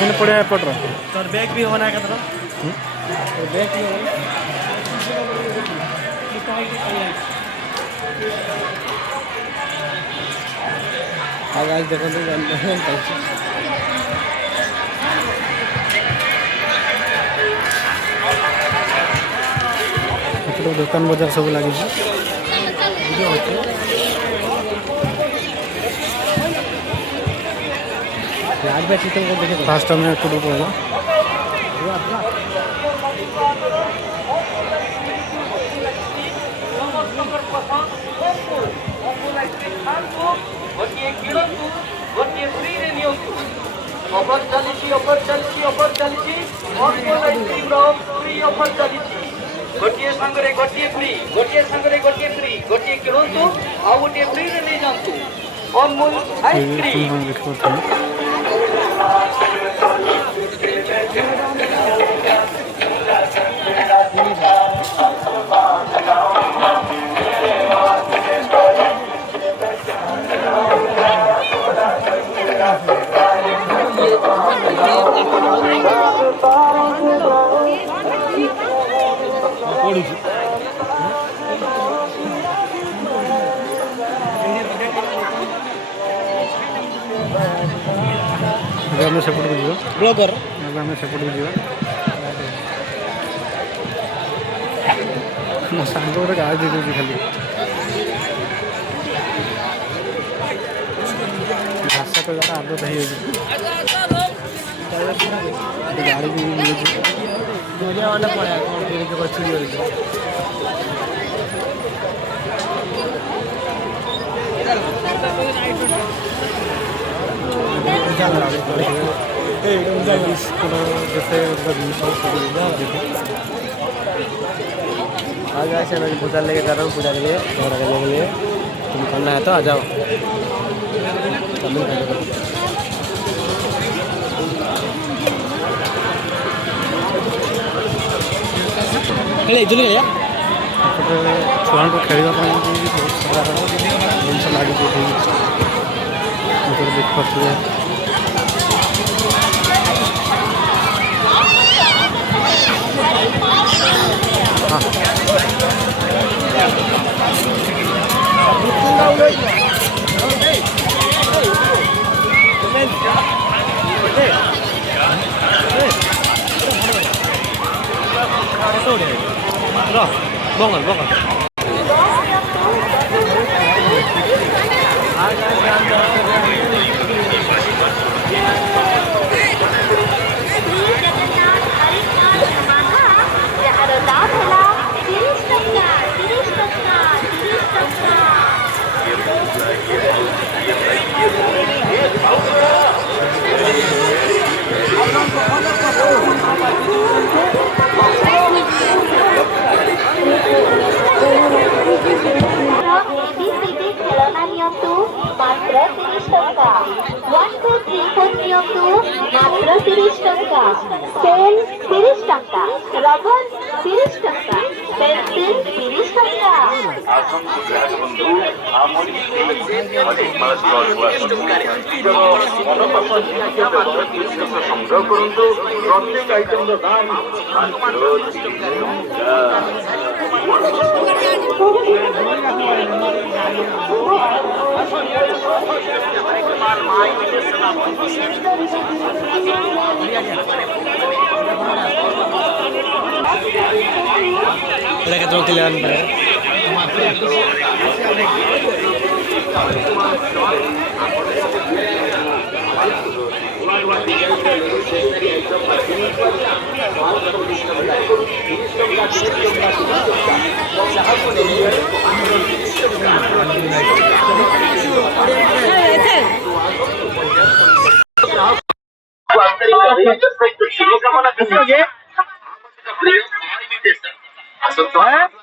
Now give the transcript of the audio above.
मेन पड़े एपटर तोर बैग भी होना है कतरा तो बैग भी होना आज देखो तो दुकान बजार सब लगे फास्ट आम एपट पड़ा ऑफर चली गोटे सांगरे गोटे फ्री गोटे किणतु आ गोटे फ्री रे नहीं जानतु अमूल आइसक्रीम आम सेपट को जीवा ब्लॉगर आम सेपट को जीवा मो सांग गोटे गाड़ी दे दूसरी खाली भाषा तो जरा आदत है गाड़ी भी मजा आना पड़ा कौन फिर के बच्ची हो आज ऐसे मैं पूजा लेके जा रहा हूँ पूजा के लिए घर करने के लिए तुम करना है तो आ जाओ छुआ को खेल बहुत सारा जिन लगे देख पारे Bongan. मात्र 30 टक्का 1 2 3 4 नियम 2 मात्र 30 टक्का सेल 30 टक्का रबर 30 टक्का पेंसिल 30 टक्का সংগ্রহ করন্তু প্রত্যেক আইটেমর দাম Mereka terus kalian bayar. शुभकामना